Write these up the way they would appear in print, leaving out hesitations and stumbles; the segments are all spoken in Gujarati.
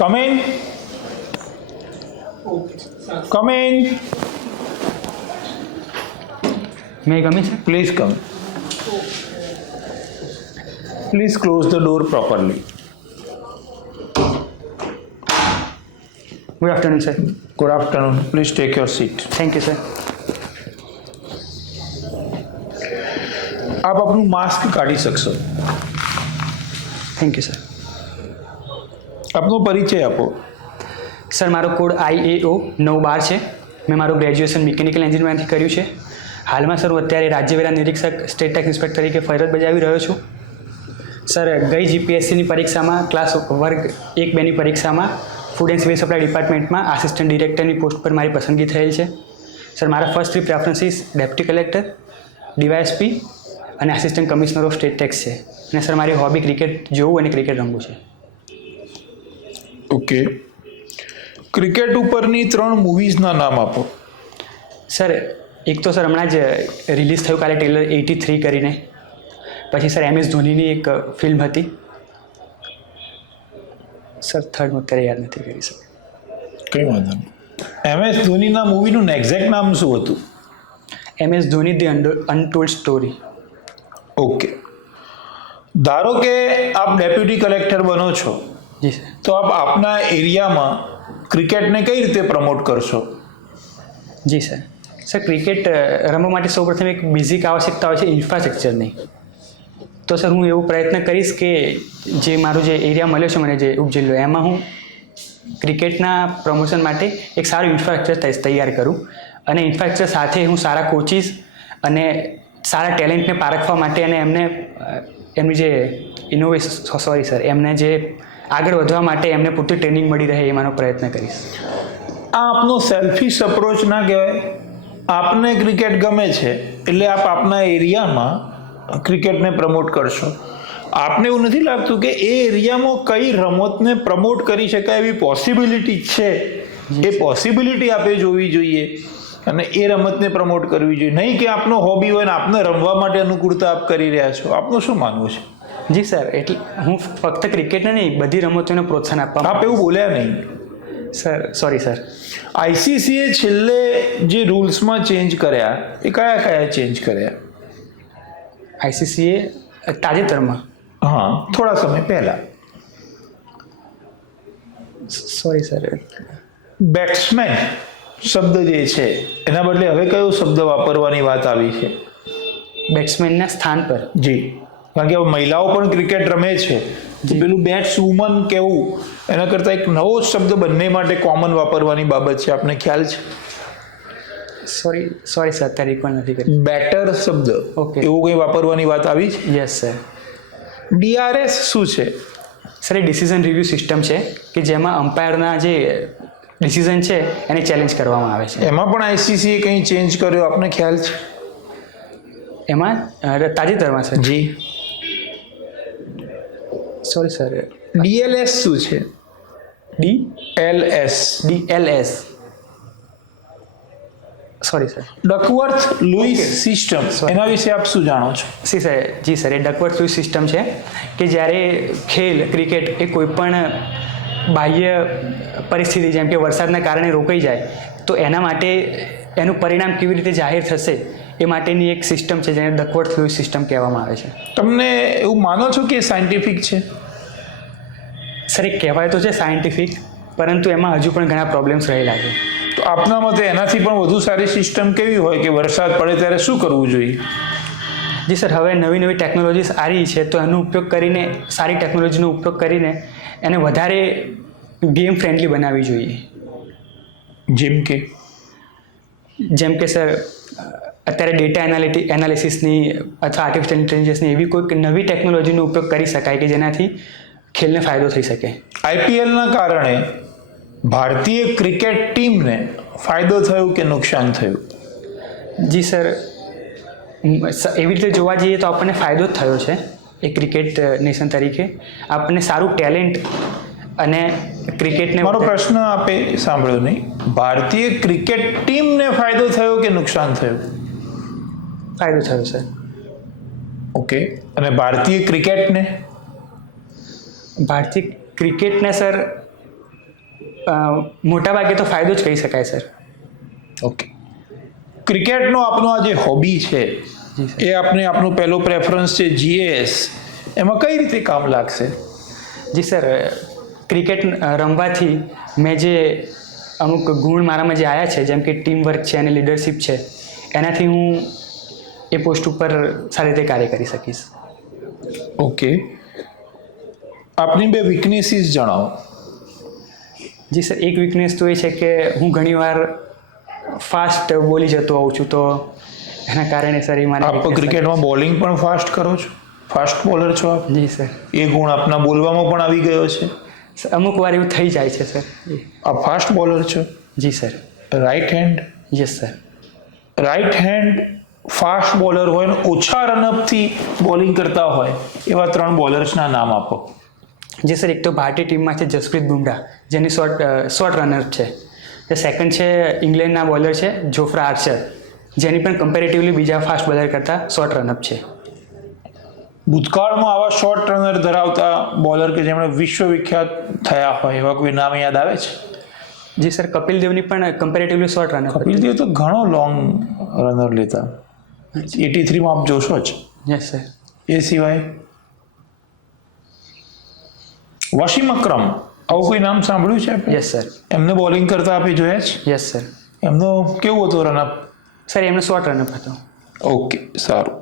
come in. Come in. May I come in, sir? Please come. Please close the door properly. Good afternoon, sir. Good afternoon. Please take your seat. Thank you, sir. આપ આપનું માસ્ક કાઢી શકશો. Thank you, sir. આપનો પરિચય આપો. સર, મારો કોડ IAO 912 છે. મેં મારું ગ્રેજ્યુએશન મિકેનિકલ એન્જિનિયરિંગમાંથી કર્યું છે. હાલમાં સર હું અત્યારે રાજ્યવેરા નિરીક્ષક સ્ટેટ ટેક્સ ઇન્સ્પેક્ટર તરીકે ફરજ બજાવી રહ્યો છું. સર, ગઈ GPSCની પરીક્ષામાં ક્લાસ વર્ગ 1-2ની પરીક્ષામાં ફૂડ એન્ડ સિવિલ સપ્લાય ડિપાર્ટમેન્ટમાં આસિસ્ટન્ટ ડિરેક્ટરની પોસ્ટ પર મારી પસંદગી થયેલ છે. સર, મારા first 3 preferences deputy collector, DYSP અને assistant commissioner of state tax છે. અને સર, મારી હોબી ક્રિકેટ જોવું અને ક્રિકેટ રમવું છે. ઓકે. ક્રિકેટ ઉપરની 3 મૂવીઝના નામ આપો. સર, એક તો સર હમણાં જ રિલીઝ થયું કાલે ટેલર 83 કરીને. પછી સર MS ધોનીની એક ફિલ્મ હતી. સર, થર્ડ હું અત્યારે યાદ નથી કરી સર. કઈ વાંધો નહીં. MS ધોનીના મૂવીનું એક્ઝેક્ટ નામ શું હતું? MS Dhoni the untold story. Okay. ધારો કે આપ ડેપ્યુટી કલેક્ટર બનો છો, જી સર. તો આપ આપના એરિયામાં ક્રિકેટને કઈ રીતે પ્રમોટ કરશો? જી સર. સર, ક્રિકેટ રમવા માટે સૌપ્રથમ એક બેઝિક આવશ્યકતા હોય છે ઇન્ફ્રાસ્ટ્રક્ચરની. તો સર હું એવો પ્રયત્ન કરીશ કે જે મારો જે એરિયા મળ્યો છે મને જે ઉપજિલ્લો એમાં હું ક્રિકેટના પ્રમોશન માટે એક સારું ઇન્ફ્રાસ્ટ્રક્ચર તૈયાર કરું અને ઇન્ફ્રાસ્ટ્રક્ચર સાથે હું સારા કોચિસ અને સારા ટેલેન્ટને પારખવા માટે અને એમની જે એમને જે આગળ વધવા માટે એમને પૂરતી ટ્રેનિંગ મળી રહે એમાંનો પ્રયત્ન કરીશ. આ આપનો સેલ્ફિશ અપ્રોચ ના કહેવાય? આપને ક્રિકેટ ગમે છે એટલે આપ આપના એરિયામાં ક્રિકેટને પ્રમોટ કરશો. આપને એવું નથી લાગતું કે એ એરિયામાં કઈ રમતને પ્રમોટ કરી શકાય એવી પોસિબિલિટી છે? એ પોસિબિલિટી આપે જોવી જોઈએ અને એ રમતને પ્રમોટ કરવી જોઈએ, નહીં કે આપનો હોબી હોય ને આપને રમવા માટે અનુકૂળતા આપ કરી રહ્યા છો. આપનું શું માનવું છે? જી સર, એટલે હું ફક્ત ક્રિકેટને નહીં બધી રમતોને પ્રોત્સાહન આપવા. આપ એવું બોલ્યા નહીં સર. Sorry sir. ICCએ છેલ્લે જે રૂલ્સમાં ચેન્જ કર્યા એ કયા કયા ચેન્જ કર્યા? ICCએ તાજેતરમાં. હા, થોડા સમય પહેલા. Sorry sir. બેટ્સમેન શબ્દ જે છે એના બદલે હવે કયો શબ્દ વાપરવાની વાત આવી છે? બેટ્સમેનના સ્થાન પર. જી, કારણ કે હવે મહિલાઓ પણ ક્રિકેટ રમે છે, પેલું બેટ્સ વુમન કેવું એના કરતાં એક નવો શબ્દ બંને માટે કોમન વાપરવાની બાબત છે. આપને ખ્યાલ છે? સોરી સર, અત્યારે રિકોલ નથી કરી. બેટર શબ્દ ઓકે. એવું કંઈ વાપરવાની વાત આવી છે? Yes sir. DRS શું છે? સર, એ ડિસિઝન રિવ્યૂ સિસ્ટમ છે કે જેમાં અમ્પાયરના જે ડિસિઝન છે એને ચેલેન્જ કરવામાં આવે છે. એમાં પણ ICCએ કંઈ ચેન્જ કર્યો આપને ખ્યાલ છે? એમાં તાજેતરમાં સર. જી. Sorry sir. DLS શું છે? DLS. Sorry sir. Duckworth Lewis system, એના વિશે આપ શું જાણો છો? જી સર, એ ડકવર્થ લુઇસ સિસ્ટમ છે કે જ્યારે ખેલ ક્રિકેટ એ કોઈ પણ બાહ્ય પરિસ્થિતિ જેમ કે વરસાદના કારણે રોકાઈ જાય તો એના માટે એનું પરિણામ કેવી રીતે જાહેર થશે એ માટેની એક સિસ્ટમ છે જેને ડકવર્થ લુઇસ સિસ્ટમ કહેવામાં આવે છે. તમને એવું માનો છો કે સાયન્ટિફિક છે? સર, એ કહેવાય તો છે સાયન્ટિફિક, પરંતુ એમાં હજુ પણ ઘણા પ્રોબ્લેમ્સ રહેલા છે. તો આપના મતે એનાથી પણ વધુ સારી સિસ્ટમ કેવી હોય કે વરસાદ પડે ત્યારે શું કરવું જોઈએ? જી સર, હવે નવી ટેકનોલોજીસ આ રહી છે તો એનો ઉપયોગ કરીને, સારી ટેકનોલોજીનો ઉપયોગ કરીને એને વધારે ગેમ ફ્રેન્ડલી બનાવવી જોઈએ. જેમ કે સર અત્યારે ડેટા એનાલિસિસની અથવા આર્ટિફિશિયલ ઇન્ટેલિજન્સની એવી કોઈક નવી ટેકનોલોજીનો ઉપયોગ કરી શકાય કે જેનાથી ખેલને ફાયદો થઈ શકે. IPLના કારણે ભારતીય ક્રિકેટ ટીમને ફાયદો થયો કે નુકસાન થયું? જી સર, એવી રીતે જોવા જઈએ તો આપણને ફાયદો જ થયો છે. એ ક્રિકેટ નેશન તરીકે આપણને સારું ટેલેન્ટ અને ક્રિકેટને. મારો પ્રશ્ન આપે સાંભળ્યો નહીં. ભારતીય ક્રિકેટ ટીમને ફાયદો થયો કે નુકસાન થયું? ફાયદો થયો સર. ઓકે. અને ભારતીય ક્રિકેટને? ભારતીય ક્રિકેટને સર મોટાભાગે તો ફાયદો જ કહી શકાય સર. ઓકે. ક્રિકેટનો આપનો આ જે હોબી છે એ આપને આપણો પહેલો પ્રેફરન્સ છે જીએસ, એમાં કઈ રીતે કામ લાગશે? જી સર, ક્રિકેટ રમવાથી મેં જે અમુક ગુણ મારામાં જે આવ્યા છે, જેમ કે ટીમ વર્ક છે અને લીડરશિપ છે, એનાથી હું એ પોસ્ટ ઉપર સારી રીતે કાર્ય કરી શકીશ. ઓકે. આપની બે વીકનેસીસ જણાવો. જી સર, એક વીકનેસ તો એ છે કે હું ઘણીવાર ફાસ્ટ બોલી જતો હોઉં છું, તો એના કારણે સર એ મારી આપ weakness ક્રિકેટમાં બોલિંગ પણ ફાસ્ટ કરો છો, ફાસ્ટ બોલર છો આપ? લાગે. જી સર. એ ગુણ આપના બોલવામાં પણ આવી ગયો છે? સર, અમુક વાર એવું થઈ જાય છે સર. આપ ફાસ્ટ બોલર છો? જી sir. Right hand? Yes sir. Right hand fast bowler હોય ને ઓછા રનઅપથી બોલિંગ કરતા હોય એવા 3 બોલર્સના નામ આપો. જી સર, એક તો ભારતીય ટીમમાં છે જસપ્રીત બુમરાહ, જેની શોર્ટ રનર છે. જે સેકન્ડ છે ઇંગ્લેન્ડના બોલર છે જોફ્રા આર્ચર, જેની પણ કમ્પેરેટિવલી બીજા ફાસ્ટ બોલર કરતાં શોર્ટ રનઅપ છે. ભૂતકાળમાં આવા શોર્ટ રનર ધરાવતા બોલર કે જેમણે વિશ્વ વિખ્યાત થયા હોય એવા કોઈ નામ યાદ આવે છે? જી સર, કપિલ દેવની પણ comparatively short run-up. Kapil Dev તો ઘણો લોંગ રનર લેતા, 83માં આપ જોશો જ. Yes sir. એ સિવાય વસીમ અકરમ, આવું કોઈ નામ સાંભળ્યું છે આપે? Yes sir. એમને બોલિંગ કરતા આપે જોયા છે? Yes sir. એમનો કેવું હતો રનઅપ? સર, એમનો શોર્ટ રનઅપ હતો. ઓકે, સારું.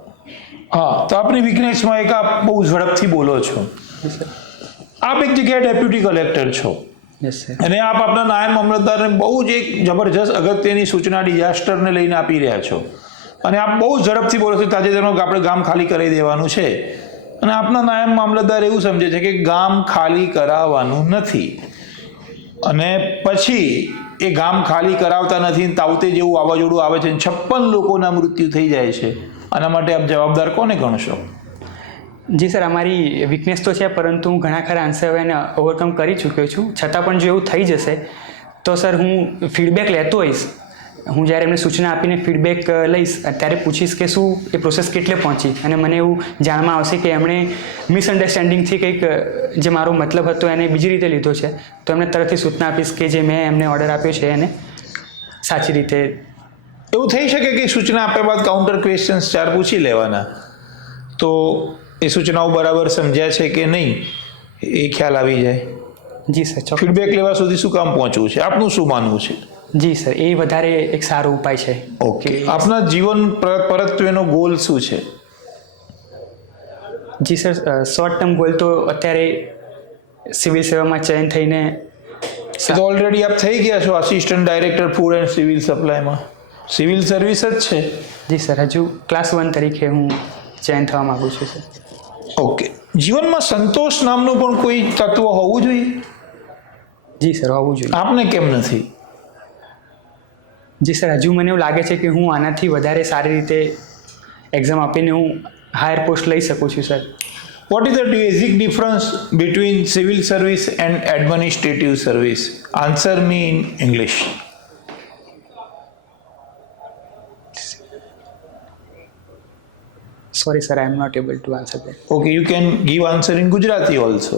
હા, તો આપની વીકનેસમાં એક આપ બહુ ઝડપથી બોલો છો. Yes sir. આપ એક જગ્યાએ ડેપ્યુટી કલેક્ટર છો યસ સર. અને આપ આપના નાયબ મામલતદારને બહુ જ એક જબરજસ્ત અગત્યની સૂચના ડિઝાસ્ટરને લઈને આપી રહ્યા છો અને આપ બહુ ઝડપથી બોલો છો. તાજેતરમાં આપણે ગામ ખાલી કરી દેવાનું છે અને આપના નાયબ મામલતદાર એવું સમજે છે કે ગામ ખાલી કરાવવાનું નથી અને પછી એ ગામ ખાલી કરાવતા નથી ને તાવતે જેવું વાવાઝોડું આવે છે, 56 લોકોના મૃત્યુ થઈ જાય છે. આના માટે આપ જવાબદાર કોને ગણશો? જી સર, અમારી વીકનેસ તો છે, પરંતુ હું ઘણા ખરા આન્સર હવે એને ઓવરકમ કરી ચૂક્યો છું. છતાં પણ જો એવું થઈ જશે તો સર હું ફીડબેક લેતો હોઈશ. હું જ્યારે એમને સૂચના આપીને ફીડબેક લઈશ ત્યારે પૂછીશ કે શું એ પ્રોસેસ કેટલે પહોંચી, અને મને એવું જાણવા આવશે કે એમણે મિસઅન્ડરસ્ટેન્ડિંગથી કંઈક જે મારો મતલબ હતો એને બીજી રીતે લીધો છે, તો એમને તરતથી સૂચના આપીશ કે જે મેં એમને ઓર્ડર આપ્યો છે એને સાચી રીતે. એવું થઈ શકે કે સૂચના આપ્યા બાદ કાઉન્ટર ક્વેશ્ચન્સ 4 પૂછી લેવાના, તો એ સૂચનાઓ બરાબર સમજ્યા છે કે નહીં એ ખ્યાલ આવી જાય. જી સર, ચોક્કસ. ફીડબેક લેવા સુધી શું કામ પહોંચવું છે? આપનું શું માનવું છે? જી સર, એ વધારે એક સારો ઉપાય છે. ઓકે. આપના જીવન પરત્વેનો ગોલ શું છે? જી સર, શોર્ટ ટર્મ ગોલ તો અત્યારે સિવિલ સેવામાં ચયન થઈને તો ઓલરેડી આપ થઈ ગયા છો assistant director food and civil સપ્લાયમાં. સિવિલ સર્વિસ જ છે. જી સર, હજુ ક્લાસ 1 તરીકે હું ચયન થવા માગું છું સર. ઓકે. જીવનમાં સંતોષ નામનું પણ કોઈ તત્વ હોવું જોઈએ? જી સર, હોવું જોઈએ. આપને કેમ નથી? જી સર, હજુ મને એવું લાગે છે કે હું આનાથી વધારે સારી રીતે એક્ઝામ આપીને હું હાયર પોસ્ટ લઈ શકું છું sir. What is the basic difference between civil service and administrative service? Answer me in English. Sorry sir, I am not able to answer that. Okay, you can give answer in Gujarati also.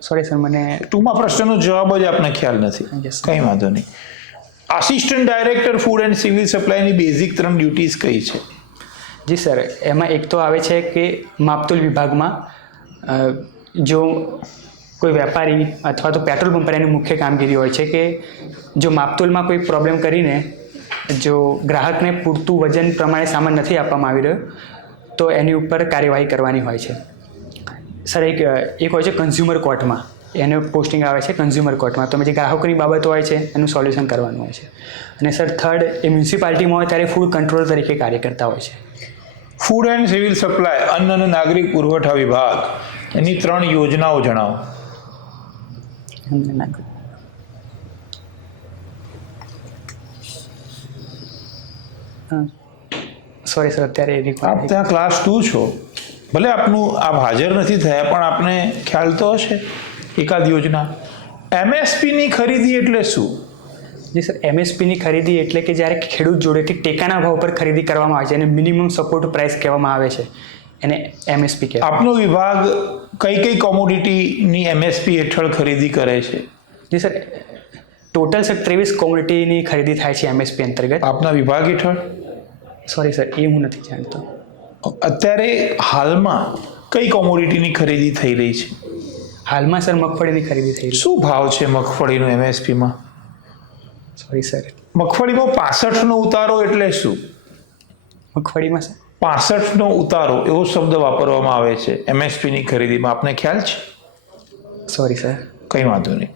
Sorry sir, મને ટૂંકમાં પ્રશ્નનો જવાબ જ આપને ખ્યાલ નથી. Yes, sir. કંઈ વાંધો નહીં. Assistant director food and civil સપ્લાયની બેઝિક 3 ડ્યુટીઝ કઈ છે? જી સર, એમાં એક તો આવે છે કે માપતોલ વિભાગમાં જો કોઈ વેપારી અથવા તો પેટ્રોલ પંપની મુખ્ય કામગીરી હોય છે કે જો માપતોલમાં કોઈ પ્રોબ્લેમ કરીને જો ગ્રાહકને પૂરતું વજન પ્રમાણે સામાન નથી આપવામાં આવી રહ્યો તો એની ઉપર કાર્યવાહી કરવાની હોય છે. સર, એક હોય છે કન્ઝ્યુમર કોર્ટમાં, એનું પોસ્ટિંગ આવે છે કન્ઝ્યુમર કોર્ટમાં, તો જે ગ્રાહકોની બાબતો હોય છે એનું સોલ્યુશન કરવાનું હોય છે. અને સર થર્ડ, એ મ્યુનિસિપાલિટીમાં હોય ત્યારે ફૂડ કંટ્રોલ તરીકે કાર્ય કરતા હોય છે. ફૂડ એન્ડ સિવિલ સપ્લાય અન્ન અને નાગરિક પુરવઠા વિભાગ એની 3 યોજનાઓ જણાવો. સોરી સર, અત્યારે આપ ત્યાં ક્લાસ 2 છો, ભલે આપનું આપ હાજર નથી થયા પણ આપને ખ્યાલ તો હશે એકાદ યોજના. એમએસપીની ખરીદી એટલે શું? જી સર, એમએસપીની ખરીદી એટલે કે જ્યારે ખેડૂત જોડેથી ટેકાના ભાવ પર ખરીદી કરવામાં આવે છે અને મિનિમમ સપોર્ટ પ્રાઇસ કહેવામાં આવે છે. એને MSP કહેવાય. આપનો વિભાગ કઈ કઈ કોમોડિટીની MSP હેઠળ ખરીદી કરે છે? જી સર, ટોટલ સર 23 કોમોડિટીની ખરીદી થાય છે MSP અંતર્ગત. આપના વિભાગ હેઠળ? સોરી સર, એ હું નથી જાણતો. અત્યારે હાલમાં કઈ કોમોડિટીની ખરીદી થઈ રહી છે? હાલમાં સર મગફળીની ખરીદી થઈ રહી શું ભાવ છે મગફળીનો MSPમાં? છે. સોરી સર, મગફળીમાં 65નો ઉતારો એટલે શું? મગફળીમાં સર 65નો ઉતારો એવો શબ્દ વાપરવામાં આવે છે MSPની ખરીદીમાં. આપને ખ્યાલ છે? Sorry sir. કંઈ વાંધો નહીં.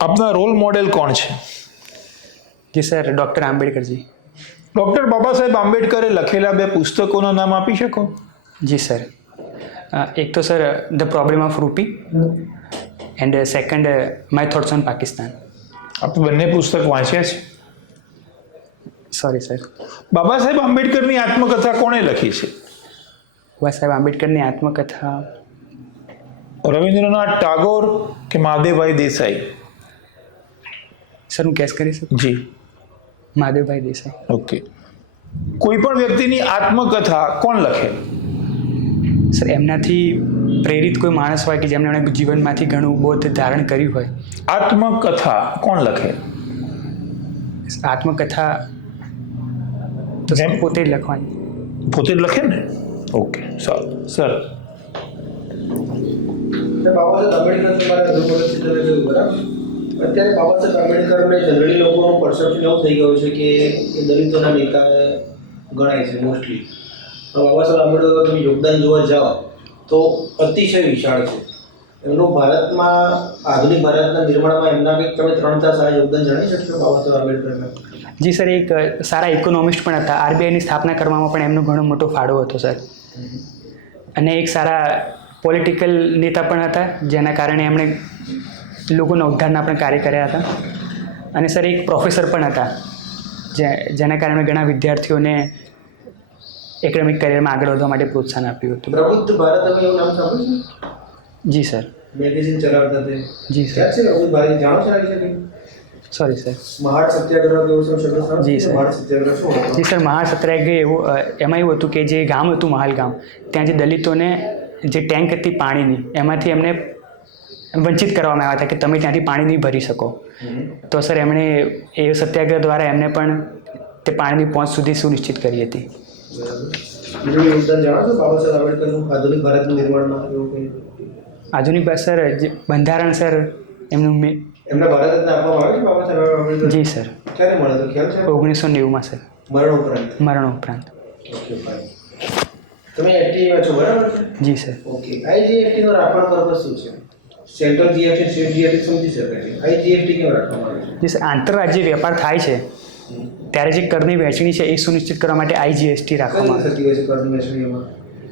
આપના રોલ મોડેલ કોણ છે? જી સર, ડૉક્ટર આંબેડકરજી. ડૉક્ટર બાબા સાહેબ આંબેડકરે લખેલા 2 પુસ્તકોના નામ આપી શકો? જી સર, એક તો સર ધ પ્રોબ્લેમ ઓફ રૂપી and second my thoughts on Pakistan. આપણે બંને પુસ્તક વાંચ્યા છે? Sorry sir. બાબા સાહેબ આંબેડકરની આત્મકથા કોણે લખી છે? બાબા સાહેબ આંબેડકરની આત્મકથા રવિન્દ્રનાથ ટાગોર કે મહાદેવભાઈ દેસાઈ? સર હું ગેસ કરી શકું? જી. મહાદેવભાઈ દેસાઈ. ઓકે. કોઈ પણ વ્યક્તિની આત્મકથા કોણ લખે? સર એમનાથી પ્રેરિત કોઈ માણસ હોય કે જેમણે એમણે જીવનમાંથી ઘણું બોધ ધારણ કર્યું હોય. આત્મકથા કોણ લખે? આત્મકથા તો સર પોતે જ લખવાની. પોતે જ લખે ને? ઓકે, સારું. સર બાબા સાહેબ આંબેડકર તમારા વધુ પડતી જોયું બરાબર. અત્યારે બાબા સાહેબ આંબેડકરને જનરલી લોકોનું પરસેપ્શન એવું થઈ ગયું છે કે એ દલિતોના નેતા ગણાય છે મોસ્ટલી. પણ બાબા સાહેબ આંબેડકર તમે યોગદાન જોવા જાઓ તો અતિશય વિશાળ છે. એમનું ભારતમાં આધુનિક ભારતના નિર્માણમાં એમના કંઈક તમે 3-4 સારા યોગદાન જણાવી શકશો બાબા સાહેબ આંબેડકરના? જી સર, એક સારા ઇકોનોમિસ્ટ પણ હતા. RBIની સ્થાપના કરવામાં પણ એમનો ઘણો મોટો ફાળો હતો સર. અને એક સારા પોલિટિકલ નેતા પણ હતા, જેના કારણે એમણે લોકોના ઉદ્ધારના પણ કાર્ય કર્યા હતા. અને સર એક પ્રોફેસર પણ હતા, જેના કારણે ઘણા વિદ્યાર્થીઓને એકેડેમિક કરિયરમાં આગળ વધવા માટે પ્રોત્સાહન આપ્યું હતું. પ્રબુદ્ધ ભારત તમે એવું નામ સાંભળ્યું છે? જી સર. મેગેઝિન ચલાવતા તે. જી સર. ક્યાં છે પ્રબુદ્ધ ભારત? જાણો છો આ વિશે કંઈ? Sorry sir. મહાડ સત્યાગ્રહ કેવું શબ્દ સાંભળ્યો? જી સર. મહાડ સત્યાગ્રહ શું હતો? જી સર, મહાર સત્યાગ્રહ એવું એમાં એવું હતું કે જે ગામ હતું મહાલ ગામ, ત્યાં જે દલિતોને જે ટેન્ક હતી પાણીની, એમાંથી એમને વંચિત કરવામાં આવ્યા હતા કે તમે ત્યાંથી પાણી નહીં ભરી શકો. તો સર એમણે એ સત્યાગ્રહ દ્વારા એમને પણ તે પાણીની પહોંચ સુધી સુનિશ્ચિત કરી હતી. બીજું યોગદાન જાણો છો બાબા સાહેબ આંબેડકરનું આધુનિક ભારતના નિર્માણમાં એવું કંઈ? આધુનિક સર જે બંધારણ સર એમનું એમને ભારત રત્ન આપવામાં આવે છે બાબા સાહેબ આંબેડકર? જી સર. ક્યારે મળે તો ખ્યાલ છે? 1990માં સર, મરણ ઉપરાંત. મરણ ઉપરાંત. Okay, fine. તમે એક્ટિવમાં છો બરાબર છે? જી સર. ઓકે. IGSTનો રાખવાનો પર્પઝ શું છે? સેન્ટ્રલ GST, સ્ટેટ GST સમજી શકાય છે. IGST કેમ રાખવામાં આવે છે? જી સર, આંતરરાજ્ય વેપાર થાય છે ત્યારે જે કરની વહેંચણી છે એ સુનિશ્ચિત કરવા માટે IGST કઈ રાખવામાં આવે થતી હોય છે કરની વહેંચણીમાં?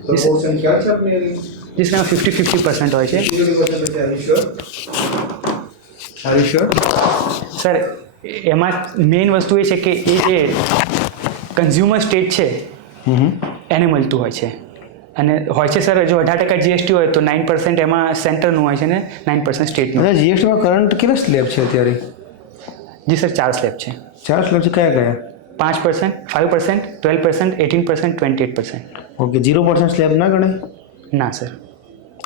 પ્રોપોર્શન ખ્યાલ છે આપને? છે. જી સર, 50-50% હોય છે. 50% are you sure? Are you sure? Sir એમાં મેઇન વસ્તુ એ છે કે એ જે કન્ઝ્યુમર સ્ટેટ છે એને મળતું હોય છે. અને હોય છે સર, જો 18% GST હોય તો 9% એમાં સેન્ટરનું હોય છે ને 9% સ્ટેટનું. GSTમાં કરંટ કેટલા સ્લેબ છે અત્યારે? જી સર, 4 સ્લેબ છે. 4 સ્લેબ છે. કયા કયા? 5%, 5%, 12%, 18%, 28%. ઓકે. 0% સ્લેબ ના ગણે? ના sir.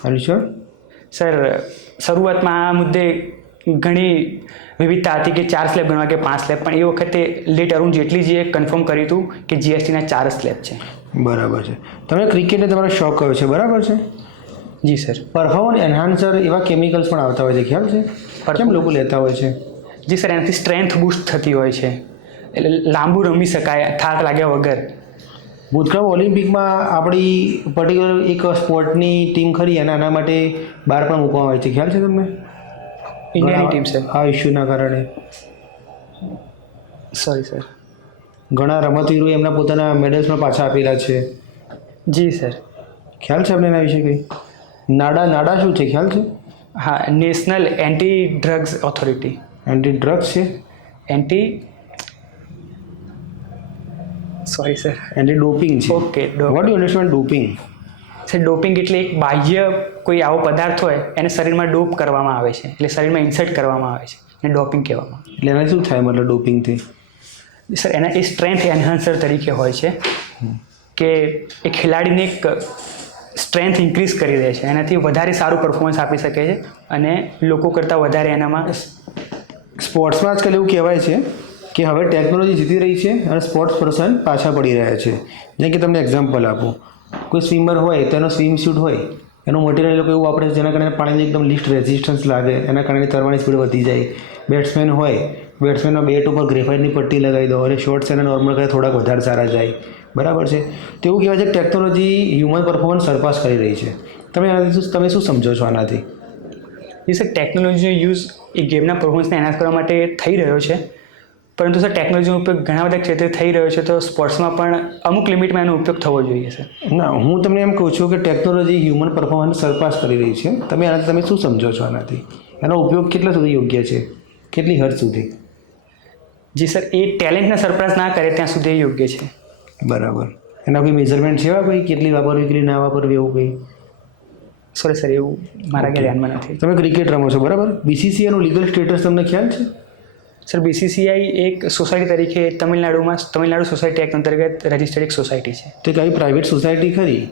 Are you sure? Sir શરૂઆતમાં આ મુદ્દે ઘણી વિવિધતા હતી કે 4 સ્લેબ ગણવા કે 5 સ્લેબ, પણ એ વખતે લેટ અરુણ જેટલીજીએ કન્ફર્મ કર્યું હતું કે GSTના 4 સ્લેબ છે. બરાબર છે. તમે ક્રિકેટને તમારો શોખ કયો છે બરાબર છે? જી સર. પરફોર્મન્સ એન્હાન્સર એવા કેમિકલ્સ પણ આવતા હોય છે, ખ્યાલ છે? કેમ લોકો લેતા હોય છે? જી સર, એનાથી સ્ટ્રેન્થ બૂસ્ટ થતી હોય છે, એટલે લાંબુ રમી શકાય થાક લાગ્યા વગર. ભૂતકાળ ઓલિમ્પિકમાં આપણી પર્ટિક્યુલર એક સ્પોર્ટની ટીમ ખરી અને આના માટે બહાર પણ મૂકવામાં આવી છે, ખ્યાલ છે તમને? ઇન્ડિયાની ટીમ સર. આ ઇસ્યુના કારણે સોરી સર. ઘણા રમતવીરોએ એમના પોતાના મેડલ્સ પણ પાછા આપેલા છે. જી સર. ખ્યાલ છે આપણે એના વિશે કંઈ? નાડા શું છે, ખ્યાલ છે? હા, national anti drugs authority. Anti drugs છે? Sorry sir. એન્ટી ડોપિંગ છે. Okay. What you understand doping? Sir, doping એટલે એક બાહ્ય કોઈ આવો પદાર્થ હોય એને શરીરમાં ડોપ કરવામાં આવે છે, એટલે શરીરમાં ઇન્સર્ટ કરવામાં આવે છે, એને ડોપિંગ કહેવામાં આવે. એટલે એના શું થાય મતલબ ડોપિંગથી? સર એના એ સ્ટ્રેન્થ એન્હાન્સર તરીકે હોય છે. કે એ ખેલાડીને એક સ્ટ્રેન્થ ઇન્ક્રીઝ કરી દે છે, એનાથી વધારે સારું પરફોર્મન્સ આપી શકે છે અને લોકો કરતાં વધારે એનામાં. સ્પોર્ટ્સમાં આજકાલ એવું કહેવાય છે કે હવે ટેકનોલોજી જીતી રહી છે અને સ્પોર્ટ્સ પર્સન પાછા પડી રહ્યા છે. જેમ કે તમને એક્ઝામ્પલ આપું, કોઈ સ્વિમર હોય તેનો સ્વિમ શૂટ હોય, એનું મટીરિયલ લોકો એવું વાપરે છે જેના કારણે પાણીની એકદમ લીસ્ટ રેઝિસ્ટન્સ લાગે, એના કારણે તરવાની સ્પીડ વધી જાય. બેટ્સમેન હોય, બેટ્સમેનના બેટ ઉપર ગ્રેફાઇટની પટ્ટી લગાવી દો અને શોર્ટ્સ એના નોર્મલ કરતાં થોડાક વધારે સારા જાય. બરાબર છે. તો એવું કહેવાય છે કે ટેકનોલોજી હ્યુમન પરફોર્મન્સ સરપાસ કરી રહી છે. તમે શું સમજો છો આનાથી? એ સર ટેકનોલોજીનો યુઝ એ ગેમના પરફોર્મન્સને એનહાન્સ કરવા માટે થઈ રહ્યો છે, પરંતુ સર ટેકનોલોજીનો ઉપયોગ ઘણા બધા ક્ષેત્રે થઈ રહ્યો છે, તો સ્પોર્ટ્સમાં પણ અમુક લિમિટમાં એનો ઉપયોગ થવો જોઈએ સર. ના, હું તમને એમ કહું છું કે ટેકનોલોજી હ્યુમન પરફોર્મન્સ સરપાસ કરી રહી છે. તમે શું સમજો છો આનાથી? એનો ઉપયોગ કેટલા સુધી યોગ્ય છે, કેટલી હદ સુધી? જી સર, એ ટેલેન્ટને સરપાસ ના કરે ત્યાં સુધી એ યોગ્ય છે. બરાબર. એના કોઈ મેઝરમેન્ટ છે એવા કોઈ કેટલી વાપરવી કેટલી ના વાપરવી એવું કંઈ? સોરી સર, એવું મારા કે ધ્યાનમાં નથી. તમે ક્રિકેટ રમો છો, બરાબર? બીસીસીઆઈનું લીગલ સ્ટેટસ તમને ખ્યાલ છે? સર, બીસીસીઆઈ એક સોસાયટી તરીકે તમિલનાડુ સોસાયટી એક્ટ અંતર્ગત રજિસ્ટર્ડ એક સોસાયટી છે. તો કઈ પ્રાઇવેટ સોસાયટી ખરી,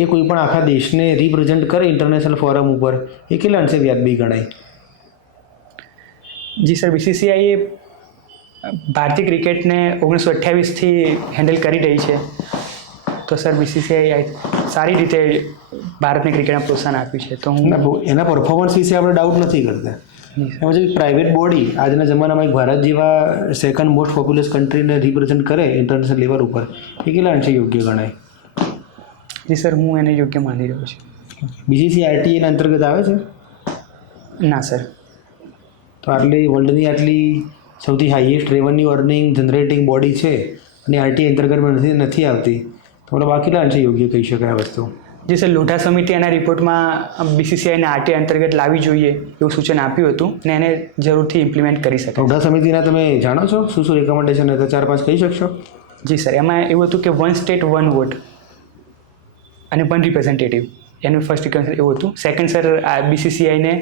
એ કોઈ પણ આખા દેશને રિપ્રેઝેન્ટ કરે ઇન્ટરનેશનલ ફોરમ ઉપર, એ કેટલા અંશે વ્યાજબી ગણાય? જી સર, બીસીસીઆઈ એ ભારતીય ક્રિકેટને 1928થી હેન્ડલ કરી રહી છે, તો સર બીસીસીઆઈ સારી રીતે ભારતને ક્રિકેટમાં પ્રોત્સાહન આપ્યું છે. તો હું એના પરફોર્મન્સ વિશે આપણે ડાઉટ નથી કરતા. એમાં જે પ્રાઇવેટ બોડી આજના જમાનામાં એક ભારત જેવા સેકન્ડ મોસ્ટ પોપ્યુલસ કન્ટ્રીને રિપ્રેઝેન્ટ કરે ઇન્ટરનેશનલ લેવલ ઉપર, એ કેટલા અંશે યોગ્ય ગણાય? જી સર, હું એને યોગ્ય માની રહ્યો છું. બીસીસીઆઈ એના અંતર્ગત આવે છે? ના સર. તો વર્લ્ડની આટલી સૌથી highest revenue earning generating body છે અને આરટીઆઈ અંતર્ગતમાં નથી આવતી, તો મતલબ આ કેટલા અંશે યોગ્ય કહી શકાય આ વસ્તુ? જી સર, લોઢા સમિતિ એના રિપોર્ટમાં બીસીસીઆઈને આરટીઆઈ અંતર્ગત લાવવી જોઈએ એવું સૂચન આપ્યું હતું અને એને જરૂરથી ઇમ્પ્લિમેન્ટ કરી શકાય. લોઢા સમિતિના તમે જાણો છો શું રિકમેન્ડેશન હતા? 4-5 કહી શકશો? જી સર, એમાં એવું હતું કે 1 સ્ટેટ 1 વોટ અને 1 રિપ્રેઝેન્ટેટિવ, એનું ફર્સ્ટ રિકમેન્ડેશન એવું હતું. સેકન્ડ સર, બીસીસીઆઈને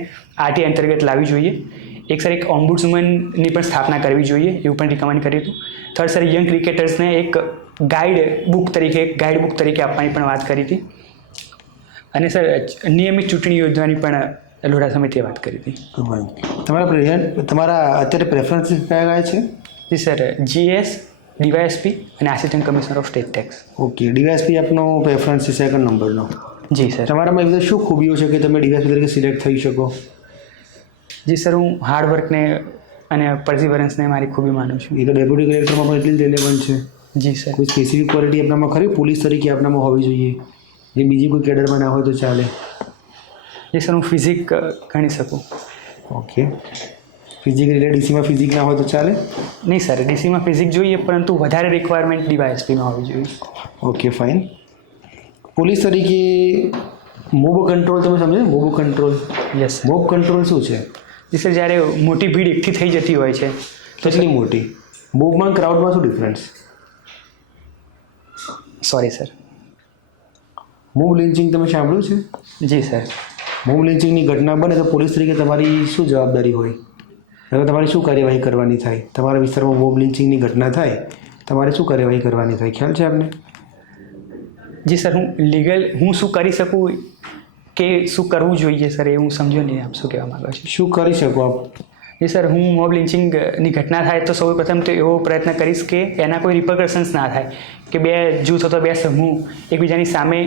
આરટીઆઈ અંતર્ગત લાવવી જોઈએ. એક ઓમ્બુડ્સમેનની પણ સ્થાપના કરવી જોઈએ એવું પણ રિકમેન્ડ કર્યું હતું. થર્ડ સર, યંગ ક્રિકેટર્સને એક ગાઈડ બુક તરીકે આપવાની પણ વાત કરી હતી. અને સર, નિયમિત ચૂંટણી યોજવાની પણ લોઢા સમિતિએ વાત કરી હતી. તમારા અત્યારે પ્રેફરન્સીસ કયા છે? જી સર, જીએસ, ડીવાયએસપી અને assistant commissioner of state tax. Okay, DYSP આપનો પ્રેફરન્સ છે સેકન્ડ નંબરનો? જી સર. તમારામાં એવી શું ખૂબીઓ છે કે તમે ડીવાયએસપી તરીકે સિલેક્ટ થઈ શકો? જી સર, હું હાર્ડવર્કને અને પરસિવરન્સને મારી ખૂબી માનું છું. એ તો ડેપ્યુટી કલેક્ટરમાં પણ એટલી જ રિલેવન્ટ છે. જી સર. કોઈ સ્પેસિફિક ક્વોલિટી આપણામાં ખરી પોલીસ તરીકે આપણામાં હોવી જોઈએ, જે બીજી કોઈ કેડરમાં ના હોય તો ચાલે? જી સર, હું ફિઝિક ગણી શકું. ઓકે, ફિઝિક રિલેટેડ ડીસીમાં ફિઝિક ના હોય તો ચાલે? નહીં સર, ડીસીમાં ફિઝિક જોઈએ, પરંતુ વધારે રિક્વાયરમેન્ટ ડીવાયએસપીમાં હોવી જોઈએ. Okay, fine. પોલીસ તરીકે મોબ કંટ્રોલ તમે સમજો? Mob control? Yes. Mob control શું છે? જી સર, જ્યારે મોટી ભીડ એકઠી થઈ જતી હોય છે. કેટલી મોટી? મોબમાં ક્રાઉડમાં શું difference? Sorry sir. Mob lynching તમે સાંભળ્યું છે? જી સર. મોબ લિન્ચિંગની ઘટના બને તો પોલીસ તરીકે તમારી શું જવાબદારી હોય? હવે તમારે શું કાર્યવાહી કરવાની થાય? તમારા વિસ્તારમાં મોબ લિન્ચિંગની ઘટના થાય, તમારે શું કાર્યવાહી કરવાની થાય, ખ્યાલ છે આપને? જી સર, હું શું કરી શકું કે શું કરવું જોઈએ સર, એ હું સમજ્યો નહીં આપ શું કહેવા માગો છો. શું કરી શકો આપ? જી સર, હું મોબ લિન્ચિંગની ઘટના થાય તો સૌ પ્રથમ તો એવો પ્રયત્ન કરીશ કે એના કોઈ રિપરકશન્સ ના થાય, કે બે જૂથ અથવા બે સમૂહ એકબીજાની સામે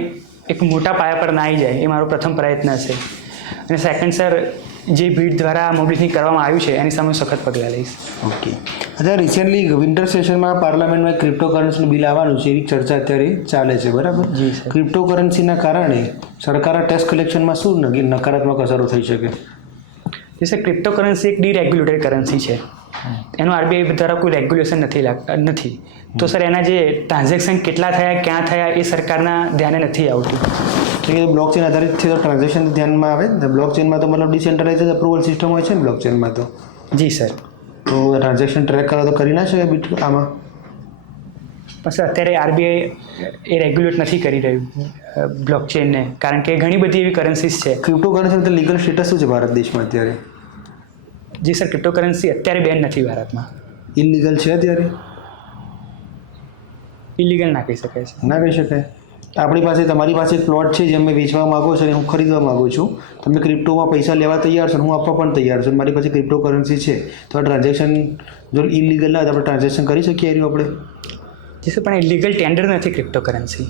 એક મોટા પાયા પર ના આવી જાય, એ મારો પ્રથમ પ્રયત્ન છે. અને સેકન્ડ સર, જે ભીડ દ્વારા મોબ લિન્ચિંગ કરવામાં આવ્યું છે એની સામે સખત પગલાં લઈશ. ઓકે. અત્યારે રિસેન્ટલી વિન્ટર સેશનમાં પાર્લામેન્ટમાં ક્રિપ્ટોકરન્સીનું બિલ આવવાનું છે એવી ચર્ચા અત્યારે ચાલે છે, બરાબર? જી સર. ક્રિપ્ટોકરન્સીના કારણે સરકારના ટેક્સ કલેક્શનમાં શું નકારાત્મક અસરો થઈ શકે? જી સર, ક્રિપ્ટોકરન્સી એક ડીરેગ્યુલેટેડ કરન્સી છે, એનું આરબીઆઈ દ્વારા કોઈ રેગ્યુલેશન નથી. તો સર, એના જે ટ્રાન્ઝેક્શન કેટલા થયા, ક્યાં થયા, એ સરકારના ધ્યાને નથી આવતું. એટલે બ્લોકચેન આધારિત છે તો ટ્રાન્ઝેક્શન ધ્યાનમાં આવે ને? બ્લોકચેનમાં તો મતલબ ડિસેન્ટ્રલાઇઝ અપ્રુવલ સિસ્ટમ હોય છે ને બ્લોકચેનમાં તો? જી સર. તો ટ્રાન્ઝેક્શન ટ્રેક કરો તો કરી ના શકે આમાં? પણ સર, અત્યારે આરબીઆઈ એ રેગ્યુલેટ નથી કરી રહ્યું બ્લોકચેનને, કારણ કે ઘણી બધી એવી કરન્સીસ છે. ક્રિપ્ટોકરન્સી લીગલ સ્ટેટસ શું છે ભારત દેશમાં અત્યારે? જી સર, ક્રિપ્ટોકરન્સી અત્યારે બેન નથી ભારતમાં. ઇલીગલ છે અત્યારે? ઇલીગલ ના કહી શકાય છે. ના કહી શકાય. આપણી પાસે તમારી પાસે એક પ્લોટ છે જે અમે વેચવા માગો છો અને હું ખરીદવા માગું છું. તમે ક્રિપ્ટોમાં પૈસા લેવા તૈયાર છો અને હું આપવા પણ તૈયાર છું. મારી પાસે ક્રિપ્ટો કરન્સી છે તો આ ટ્રાન્ઝેક્શન જો ઇલીગલ ના હોય તો આપણે ટ્રાન્ઝેક્શન કરી શકીએ એનું આપણે? જી સર, પણ એ લીગલ ટેન્ડર નથી ક્રિપ્ટોકરન્સી.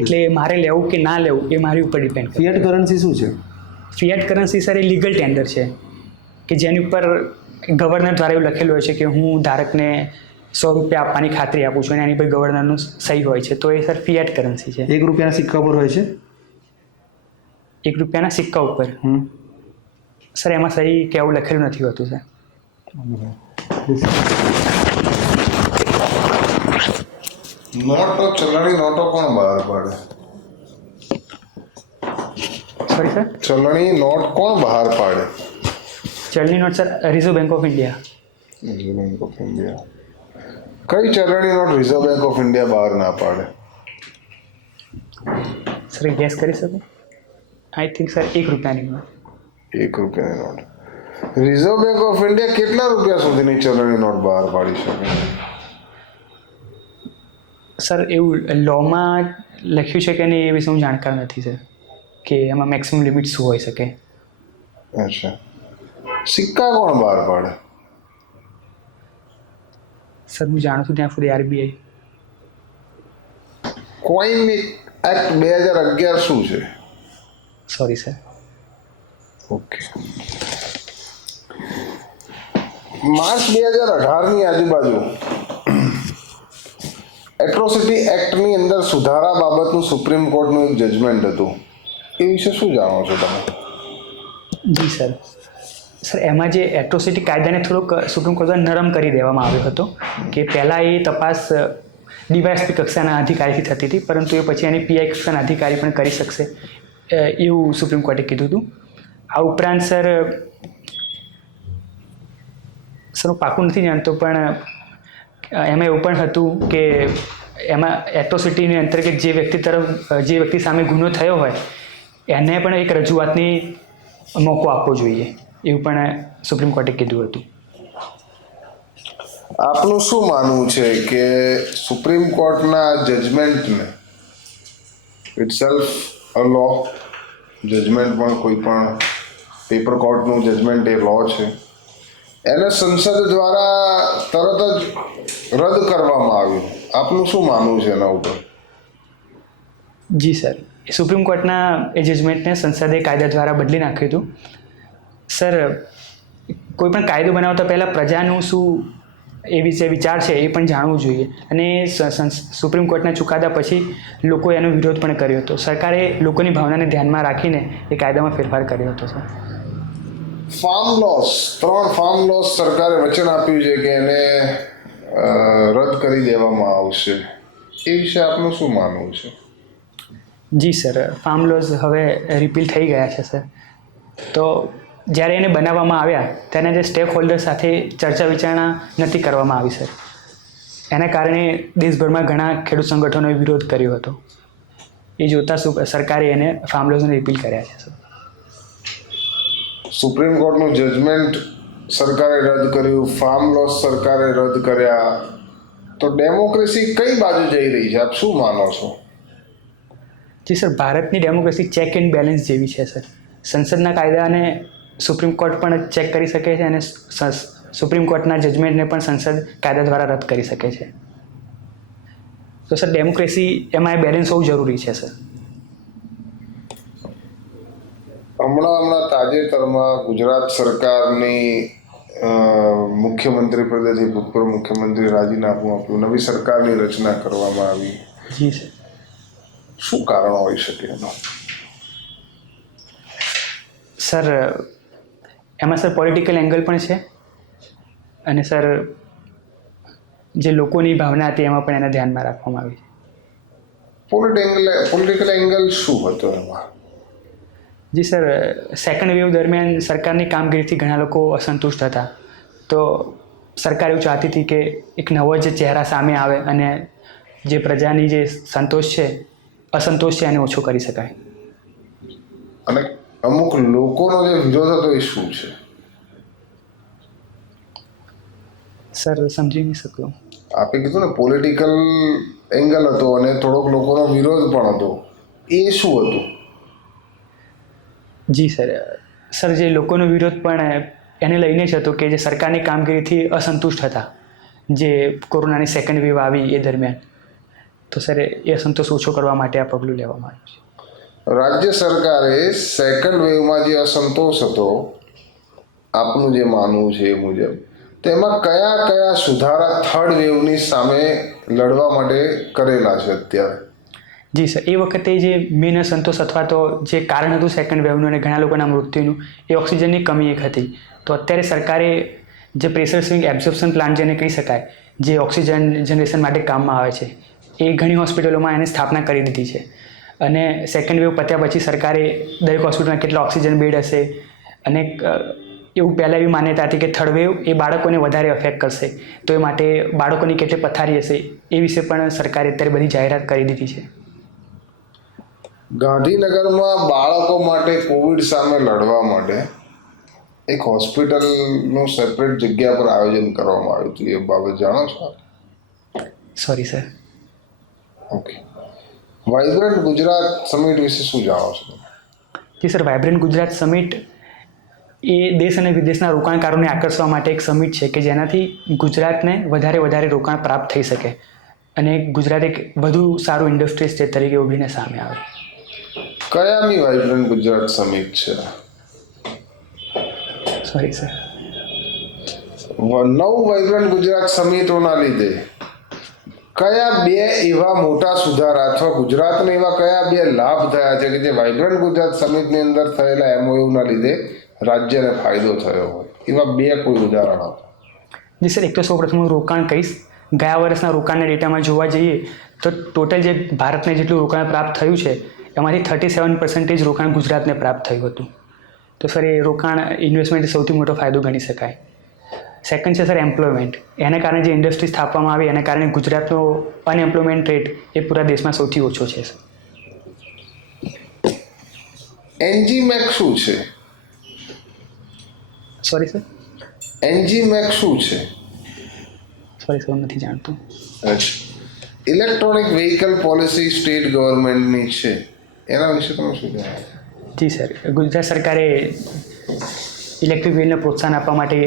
એટલે મારે લેવું કે ના લેવું એ મારી ઉપર ડિપેન્ડ કરે. ફિયાટ કરન્સી શું છે? ફિયાટ કરન્સી સર એ લીગલ ટેન્ડર છે કે જેની ઉપર ગવર્નર દ્વારા એવું લખેલું હોય છે કે હું ધારકને 100 રૂપિયા આપવાની ખાતરી આપું છું અને એની પર ગવર્નરનું સહી હોય છે, તો એ સર ફિયાટ કરન્સી છે. 1 રૂપિયાના સિક્કા પર હોય છે? 1 રૂપિયાના સિક્કા ઉપર સર એમાં સહી કે આવું લખેલું નથી હોતું સર. નોટો ચલણી નોટો કોણ બહાર પાડે? Sorry sir? ચલણી નોટ કોણ બહાર પાડે? ચલણી note sir Reserve Bank of India. Reserve Bank of India. કઈ ચલણી note Reserve Bank of India બહાર ના પાડે? સર ગેસ કરી શકું? આઈ થિંક સર 1 રૂપિયાની નોટ. 1 રૂપિયાની note. Reserve Bank of India કેટલા રૂપિયા સુધીની ચલણી નોટ બહાર પાડી શકે? સર એવું લોમાં લખ્યું છે કે નહીં એ વિશે હું જાણકાર નથી સર, કે એમાં મેક્સિમમ લિમિટ શું હોઈ શકે. અચ્છા. સિક્કા કોણ બહાર પાડે? સર હું જાણું છું ત્યાં સુધી આરબીઆઈ. કોઈન એક્ટ 2011 શું છે? Sorry sir. ઓકે. માર્ચ 2018ની આજુબાજુ એટ્રોસિટી એક્ટની અંદર સુધારા બાબતનું સુપ્રીમ કોર્ટનું એક જજમેન્ટ હતું. એ વિશે શું જાણો છો તમે? જી સર. સર એમાં જે એટ્રોસિટી કાયદાને થોડોક સુપ્રીમ કોર્ટ દ્વારા નરમ કરી દેવામાં આવ્યો હતો કે પહેલાં એ તપાસ ડીવાયએસપી કક્ષાના અધિકારીથી થતી હતી, પરંતુ એ પછી એની પીઆઈ કક્ષાના અધિકારી પણ કરી શકશે એવું સુપ્રીમ કોર્ટે કીધું હતું. આ ઉપરાંત સર હું પાકું નથી જાણતો પણ એમાં એવું પણ હતું કે એમાં એટ્રોસિટીની અંતર્ગત જે વ્યક્તિ સામે ગુનો થયો હોય એને પણ એક રજૂઆતની મોકો આપવો જોઈએ એવું પણ સુપ્રીમ કોર્ટે કીધું હતું. આપનું શું માનવું છે કે સુપ્રીમ કોર્ટના જજમેન્ટને ઇટસેલ્ફ અ લો, જજમેન્ટ પણ કોઈ પણ પેપર કોર્ટનું જજમેન્ટ એ લો છે, એને સંસદ દ્વારા તરત જ રદ કરવામાં આવ્યું. આપનું શું માનવું છે એના ઉપર? જી સર, સુપ્રીમ કોર્ટના એ જજમેન્ટને સંસદે કાયદા દ્વારા બદલી નાખ્યું હતું. સર કોઈ પણ કાયદો બનાવતા પહેલાં પ્રજાનું શું એ વિશે વિચાર છે એ પણ જાણવું જોઈએ અને સુપ્રીમ કોર્ટના ચુકાદા પછી લોકોએ એનો વિરોધ પણ કર્યો હતો. સરકારે લોકોની ભાવનાને ધ્યાનમાં રાખીને એ કાયદામાં ફેરફાર કર્યો હતો. Sir farm loss, 3 farm loss સરકારે વચન આપ્યું છે કે એને રદ કરી દેવામાં આવશે. એ વિશે આપનું શું માનવું છે? જી સર, ફાર્મ લોઝ હવે રિપીલ થઈ ગયા છે સર. તો જ્યારે એને બનાવવામાં આવ્યા ત્યારે જે સ્ટેક હોલ્ડર સાથે ચર્ચા વિચારણા નથી કરવામાં આવી સર. એના કારણે દેશભરમાં ઘણા ખેડૂત સંગઠનોએ વિરોધ કર્યો હતો. એ જોતાં સરકારે એને ફાર્મ લોઝને રિપીલ કર્યા છે સર. સુપ્રીમ કોર્ટનું જજમેન્ટ સરકારે રદ કર્યું, ફાર્મ લોસ સરકારે રદ કર્યા, તો ડેમોક્રેસી કઈ બાજુ જઈ રહી છે? આપ શું માનો છો? જી સર, ભારતની ડેમોક્રેસી ચેક એન્ડ બેલેન્સ જેવી છે સર. સંસદના કાયદાને સુપ્રીમ કોર્ટ પણ ચેક કરી શકે છે અને સુપ્રીમ કોર્ટના જજમેન્ટને પણ સંસદ કાયદા દ્વારા રદ કરી શકે છે. તો સર ડેમોક્રેસી એમાં એ બેલેન્સ હોવું જરૂરી છે સર. હમણાં તાજેતરમાં ગુજરાત સરકારની મુખ્યમંત્રી પદેથી ભૂતપૂર્વ મુખ્યમંત્રી રાજીનામું આપ્યું, નવી સરકારની રચના કરવામાં આવી. જી સર. શું કારણ હોઈ શકે એનું? સર એમાં સર પોલિટિકલ એંગલ પણ છે અને સર જે લોકોની ભાવના હતી એમાં પણ એને ધ્યાનમાં રાખવામાં આવી. પોલિટિકલ એંગલ શું હતો એમાં? જી સર, સેકન્ડ વેવ દરમિયાન સરકારની કામગીરીથી ઘણા લોકો અસંતુષ્ટ હતા. તો સરકાર એવું ચાહતી હતી કે એક નવો જે ચહેરા સામે આવે અને જે પ્રજાની જે અસંતોષ છે એને ઓછો કરી શકાય. અને અમુક લોકોનો જે વિરોધ હતો એ શું છે? સર સમજી નહીં શકું. આપે કીધું ને પોલિટિકલ એંગલ હતો અને થોડોક લોકોનો વિરોધ પણ હતો, એ શું હતું? જી સર, જે લોકોનો વિરોધ પણ એને લઈને જ હતો કે જે સરકારની કામગીરીથી અસંતુષ્ટ હતા જે કોરોનાની સેકન્ડ વેવ આવી એ દરમિયાન. તો સર એ અસંતોષ ઓછો કરવા માટે આ પગલું લેવામાં આવ્યું છે. રાજ્ય સરકારે સેકન્ડ વેવમાં જે અસંતોષ હતો, આપનું જે માનવું છે એ મુજબ, તેમાં કયા કયા સુધારા થર્ડ વેવની સામે લડવા માટે કરેલા છે અત્યારે? જી સર, એ વખતે જે મેન અસંતોષ અથવા તો જે કારણ હતું સેકન્ડ વેવનું અને ઘણા લોકોના મૃત્યુનું, એ ઓક્સિજનની કમી એક હતી. તો અત્યારે સરકારે જે પ્રેશર સ્વિંગ એબ્ઝોર્પ્શન પ્લાન્ટ જેને કહી શકાય, જે ઓક્સિજન જનરેશન માટે કામમાં આવે છે, એ ઘણી હોસ્પિટલોમાં એની સ્થાપના કરી દીધી છે. અને સેકન્ડ વેવ પત્યા પછી સરકારે દરેક હોસ્પિટલમાં કેટલા ઓક્સિજન બેડ હશે, અને એવું પહેલાં એવી માન્યતા હતી કે થર્ડ વેવ એ બાળકોને વધારે અફેક્ટ કરશે, તો એ માટે બાળકોની કેટલી પથારી હશે એ વિશે પણ સરકારે અત્યારે બધી જાહેરાત કરી દીધી છે. ગાંધીનગરમાં બાળકો માટે કોવિડ સામે લડવા માટે એક હોસ્પિટલનું સેપરેટ જગ્યા પર આયોજન કરવામાં આવ્યું હતું, એ બાબત જાણો છો? Sorry sir. Okay. Vibrant Gujarat summit વિશે શું જાણો છો? જી સર, વાઇબ્રન્ટ ગુજરાત સમિટ એ દેશ અને વિદેશના રોકાણકારોને આકર્ષવા માટે એક સમિટ છે કે જેનાથી ગુજરાતને વધારે રોકાણ પ્રાપ્ત થઈ શકે અને ગુજરાત એક વધુ સારું ઇન્ડસ્ટ્રી સ્ટેટ તરીકે ઉભરીને સામે આવે. કયાની વાઇબ્રન્ટ ગુજરાત સમિટ છે? Sorry sir. નવ વાઇબ્રન્ટ ગુજરાત સમિટોના લીધે કયા બે એવા મોટા સુધારા અથવા ગુજરાતને એવા કયા બે લાભ થયા છે કે જે વાઇબ્રન્ટ ગુજરાત સમિટની અંદર થયેલા એમઓયુના લીધે રાજ્યને ફાયદો થયો હોય, એવા બે કોઈ ઉદાહરણ આપો? જી સર, એક તો સૌપ્રથમ હું રોકાણ કહીશ. ગયા વર્ષના રોકાણના ડેટામાં જોવા જઈએ તો ટોટલ જે ભારતને જેટલું રોકાણ પ્રાપ્ત થયું છે એમાંથી 37% રોકાણ ગુજરાતને પ્રાપ્ત થયું હતું. તો સર એ રોકાણ ઇન્વેસ્ટમેન્ટ સૌથી મોટો ફાયદો ગણી શકાય. સેકન્ડ છે સર એમ્પ્લોયમેન્ટ. એના કારણે જે ઇન્ડસ્ટ્રી સ્થાપવામાં આવી એના કારણે ગુજરાતનો અનએમ્પ્લોયમેન્ટ રેટ એ પૂરા દેશમાં સૌથી ઓછો છે. એનજીમેક શું છે? Sorry sir. એનજીમેક શું છે? સોરી સર, નથી જાણતું. ઇલેક્ટ્રોનિક વ્હીકલ પોલિસી સ્ટેટ ગવર્મેન્ટની છે, એના વિશે તમે શું જાણો? જી સર, ગુજરાત સરકારે ઇલેક્ટ્રિક વ્હીલને પ્રોત્સાહન આપવા માટે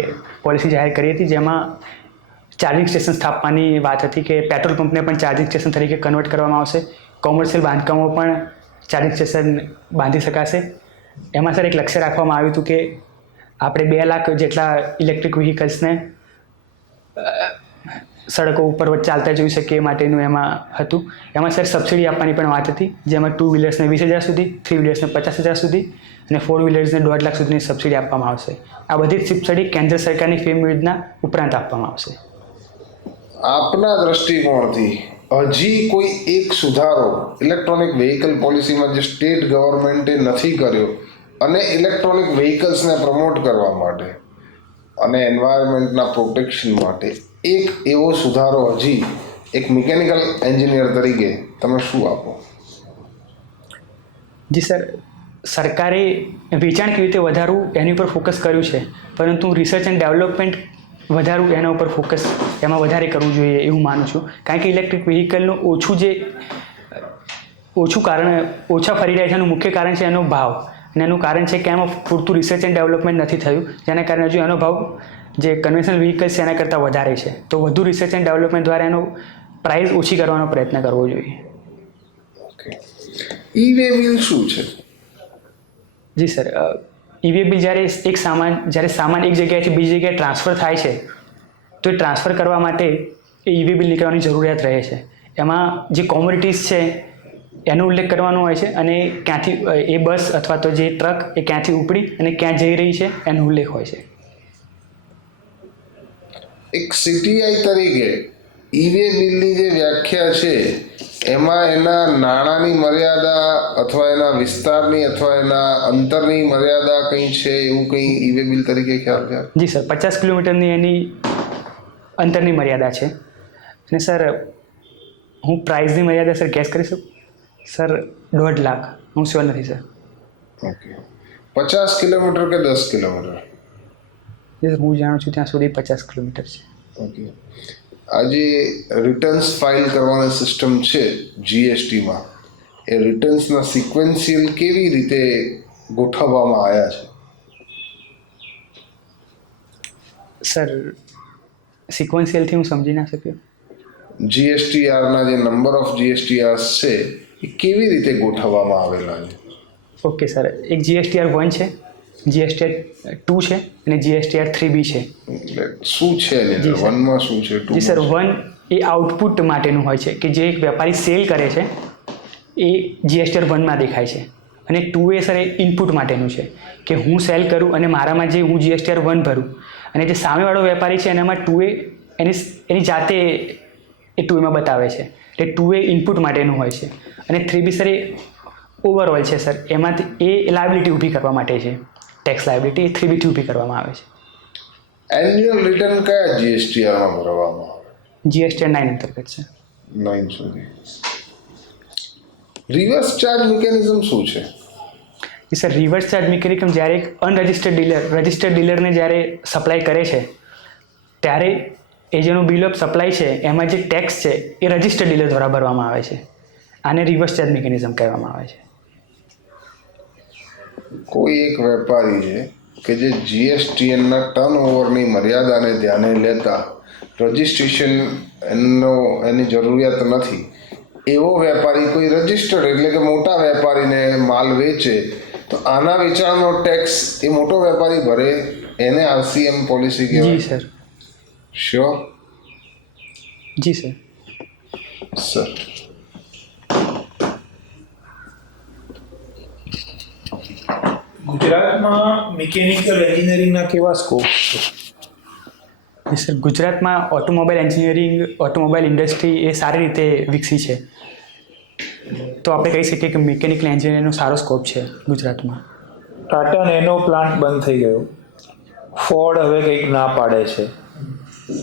પોલિસી જાહેર કરી હતી, જેમાં ચાર્જિંગ સ્ટેશન સ્થાપવાની વાત હતી કે પેટ્રોલ પંપને પણ ચાર્જિંગ સ્ટેશન તરીકે કન્વર્ટ કરવામાં આવશે. કોમર્શિયલ બાંધકામો પણ ચાર્જિંગ સ્ટેશન બાંધી શકાશે. એમાં સર એક લક્ષ્ય રાખવામાં આવ્યું હતું કે આપણે 2 લાખ જેટલા ઇલેક્ટ્રિક વ્હીકલ્સને સડકો ઉપર ચાલતા જોઈ શકીએ એ માટેનું એમાં હતું. એમાં સર સબસિડી આપવાની પણ વાત હતી, જેમાં 2 વ્હીલર્સને 20,000 સુધી, 3 વ્હીલર્સને 50,000 સુધી અને 4 વ્હીલર્સને 1.5 લાખ સુધીની સબસિડી આપવામાં આવશે. આ બધી જ સબસિડી કેન્દ્ર સરકારની ફેમ યોજના ઉપરાંત આપવામાં આવશે. આપના દ્રષ્ટિકોણથી હજી કોઈ એક સુધારો ઇલેક્ટ્રોનિક વ્હીકલ પોલિસીમાં જે સ્ટેટ ગવર્મેન્ટે નથી કર્યો અને ઇલેક્ટ્રોનિક વ્હીકલ્સને પ્રમોટ કરવા માટે અને એન્વાયરમેન્ટના પ્રોટેક્શન માટે એક એવો સુધારો હજી એક મિકેનિકલ એન્જિનિયર તરીકે તમે શું આપો? જી સર, સરકારે વેચાણ કેવી રીતે વધારવું એની ઉપર ફોકસ કર્યું છે, પરંતુ રિસર્ચ એન્ડ ડેવલપમેન્ટ વધારવું એના ઉપર ફોકસ એમાં વધારે કરવું જોઈએ એવું માનું છું. કારણ કે ઇલેક્ટ્રિક વ્હીકલનું ઓછા ફરી રહ્યા છે એનું મુખ્ય કારણ છે એનો ભાવ, અને એનું કારણ છે કે એમાં પૂરતું રિસર્ચ એન્ડ ડેવલપમેન્ટ નથી થયું, જેના કારણે હજુ એનો ભાવ જે કન્વેન્શનલ વ્હીકલ્સ છે એના કરતાં વધારે છે. તો વધુ રિસર્ચ એન્ડ ડેવલપમેન્ટ દ્વારા એનો પ્રાઇસ ઓછી કરવાનો પ્રયત્ન કરવો જોઈએ. ઓકે. ઈ-વે બિલ શું છે? જી સર, ઈ-વે બિલ જ્યારે સામાન એક જગ્યાએથી બીજી જગ્યાએ ટ્રાન્સફર થાય છે તો એ ટ્રાન્સફર કરવા માટે એ ઈ-વે બિલ નીકળવાની જરૂરિયાત રહે છે. એમાં જે કોમોડિટીઝ છે એનો ઉલ્લેખ કરવાનો હોય છે અને ક્યાંથી એ બસ અથવા તો જે ટ્રક એ ક્યાંથી ઉપડી અને ક્યાં જઈ રહી છે એનો ઉલ્લેખ હોય છે. એક સીટીઆઈ તરીકે ઈ-વે બિલની જે વ્યાખ્યા છે એમાં એના નાણાંની મર્યાદા અથવા એના વિસ્તારની અથવા એના અંતરની મર્યાદા કંઈ છે, એવું કંઈ ઈ-વે બિલ તરીકે ખ્યાલ છે? જી સર, 50 કિલોમીટરની એની અંતરની મર્યાદા છે. અને સર હું પ્રાઇઝની મર્યાદા સર ગેસ કરી શકું? સર 1.5 લાખ, હું શ્યોર નથી સર. ઓકે. 50 કિલોમીટર કે 10 કિલોમીટર? જે હું જાણું છું ત્યાં સુધી 50 કિલોમીટર છે. ઓકે. આ જે રિટર્ન્સ ફાઇલ કરવાની સિસ્ટમ છે જીએસટીમાં, એ રિટર્ન્સના સિક્વન્શિયલ કેવી રીતે ગોઠવવામાં આવ્યા છે? સર સિક્વન્શિયલથી હું સમજી ના શક્યો. જીએસટીઆરના જે નંબર ઓફ જીએસટીઆર્સ છે એ કેવી રીતે ગોઠવવામાં આવેલા છે? ઓકે સર, એક GSTR 1 છે, GSTR 2 છે અને GSTR 3B છે. એટલે શું છે એની જી અંદર? સર. વનમાં શું છે? જી સર, ટુમાં 1 એ આઉટપુટ માટેનું હોય છે કે જે એક વેપારી સેલ કરે છે એ GSTR 1માં દેખાય છે, અને 2 એ સર એ ઇનપુટ માટેનું છે કે હું સેલ કરું અને મારામાં જે હું GSTR 1 ભરું અને જે સામેવાળો વેપારી છે એનામાં 2A એની જાતે એ 2Aમાં બતાવે છે, એટલે 2A ઇનપુટ માટેનું હોય છે. અને 3B સર એ ઓવરઓલ છે સર, એમાંથી એ લાયબિલિટી ઊભી કરવા માટે છે, ટેક્સ લાયબિલિટી એ 3B થી ઊભી કરવામાં આવે છે. એન્યુઅલ રિટર્ન કયા જીએસટીઆરમાં ભરવામાં આવે? GSTR 9 અંતર્ગત છે. 9 સુધી. રિવર્સ ચાર્જ મિકેનિઝમ શું છે? જી સર, રિવર્સ ચાર્જ મિકેનિઝમ જ્યારે એક અનરજિસ્ટર્ડ રજિસ્ટર્ડ ડીલરને જ્યારે સપ્લાય કરે છે ત્યારે એ જેનું બિલ ઓફ સપ્લાય છે એમાં જે ટેક્સ છે એ રજિસ્ટર્ડ ડીલર દ્વારા ભરવામાં આવે છે. આને રિવર્સ ચાર્જ મિકેનિઝમ કહેવામાં આવે છે. કોઈ એક વેપારી છે કે જે જીએસટીએનના ટર્નઓવરની મર્યાદાને ધ્યાને લેતા રજિસ્ટ્રેશન એની જરૂરિયાત નથી, એવો વેપારી કોઈ રજિસ્ટર્ડ એટલે કે મોટા વેપારીને માલ વેચે તો આના વેચાણનો ટેક્સ એ મોટો વેપારી ભરે, એને આરસીએમ પોલિસી જી કહેવાય. સર. શ્યોર? જી સર. સર, ગુજરાતમાં મિકેનિકલ એન્જિનિયરિંગના કેવા સ્કોપ છે? જી સર, ગુજરાતમાં ઓટોમોબાઈલ એન્જિનિયરિંગ, ઓટોમોબાઈલ ઇન્ડસ્ટ્રી એ સારી રીતે વિકસી છે, તો આપણે કહી શકીએ કે મિકેનિકલ એન્જિનિયરિંગનો સારો સ્કોપ છે ગુજરાતમાં. ટાટા નેનો પ્લાન્ટ બંધ થઈ ગયો, ફોર્ડ હવે કંઈક ના પાડે છે,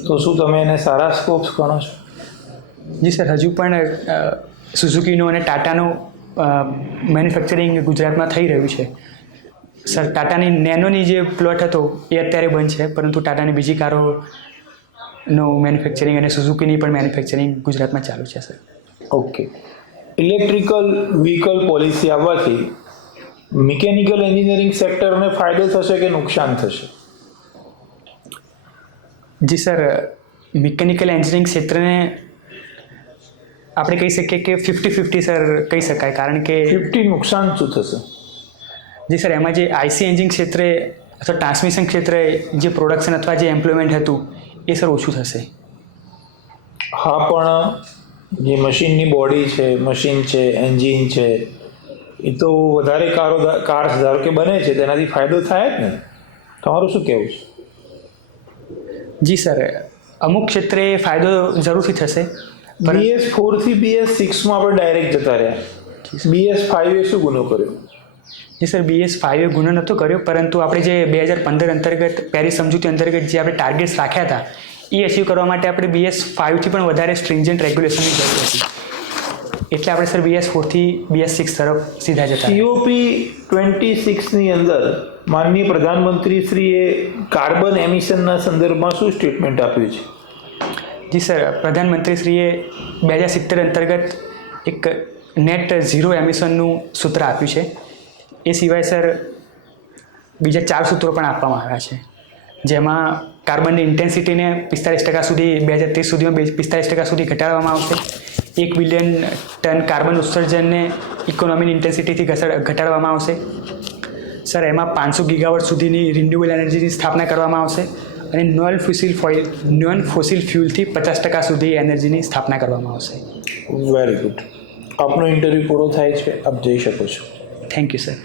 તો શું તમે એને સારા સ્કોપ્સ ગણો છો? જી સર, હજુ પણ સુઝુકીનો અને ટાટાનો મેન્યુફેક્ચરિંગ ગુજરાતમાં થઈ રહ્યું છે. સર, ટાટાની નેનોની જે પ્લોટ હતો એ અત્યારે બંધ છે, પરંતુ ટાટાની બીજી કારોનો મેન્યુફેક્ચરિંગ અને સુઝુકીની પણ મેન્યુફેક્ચરિંગ ગુજરાતમાં ચાલુ છે sir. Okay. Electrical vehicle policy આવવાથી મિકેનિકલ એન્જિનિયરિંગ સેક્ટરને ફાયદો થશે કે નુકસાન થશે? જી સર, મિકેનિકલ એન્જિનિયરિંગ ક્ષેત્રને આપણે કહી શકીએ કે 50-50 સર કહી શકાય, કારણ કે 50 નુકસાન શું થશે? જી સર, એમાં જે આઈસી એન્જિન ક્ષેત્રે અથવા ટ્રાન્સમિશન ક્ષેત્રે જે પ્રોડક્શન અથવા જે એમ્પ્લોયમેન્ટ હતું એ સર ઓછું થશે. હા, પણ જે મશીનની બોડી છે, મશીન છે, એન્જિન છે, એ તો વધારે કાર્સ ધારો કે બને છે તેનાથી ફાયદો થાય જ ને. તમારું શું કહેવું છે? જી સર, અમુક ક્ષેત્રે ફાયદો જરૂરથી થશે. BS4 થી BS6 માં આપણે ડાયરેક્ટ જતા રહ્યા. BS5 એ શું ગુનો કર્યો? જી સર, BS5 એ ગુનો નહોતો કર્યો, પરંતુ આપણે જે 2015 અંતર્ગત પેરિસ સમજૂતી અંતર્ગત જે આપણે ટાર્ગેટ્સ રાખ્યા હતા એ અચીવ કરવા માટે આપણે BS5 થી પણ વધારે સ્ટ્રિંજન્ટ રેગ્યુલેશનની જરૂર હતી, એટલે આપણે સર BS4 થી BS6 તરફ સીધા જતા. COP 26 ની અંદર માનનીય પ્રધાનમંત્રીશ્રીએ કાર્બન એમિશનના સંદર્ભમાં શું સ્ટેટમેન્ટ આપ્યું છે? જી સર, પ્રધાનમંત્રીશ્રીએ 2070 અંતર્ગત એક નેટ ઝીરો એમિશનનું સૂત્ર આપ્યું છે. એ સિવાય સર બીજા 4 સૂત્રો પણ આપવામાં આવ્યા છે, જેમાં કાર્બનની ઇન્ટેન્સિટીને 45% સુધી 2030 સુધીમાં 45% સુધી ઘટાડવામાં આવશે. 1 બિલિયન ટન કાર્બન ઉત્સર્જનને ઇકોનોમીની ઇન્ટેન્સિટીથી ઘટાડવામાં આવશે. સર, એમાં 500 ગીગાવોટ સુધીની રિન્યુએબલ એનર્જીની સ્થાપના કરવામાં આવશે અને નોન ફોસિલ ફ્યુલથી 50% સુધી એનર્જીની સ્થાપના કરવામાં આવશે. Very good. આપનો ઇન્ટરવ્યૂ પૂરો થાય છે, આપ જઈ શકો છો. Thank you sir.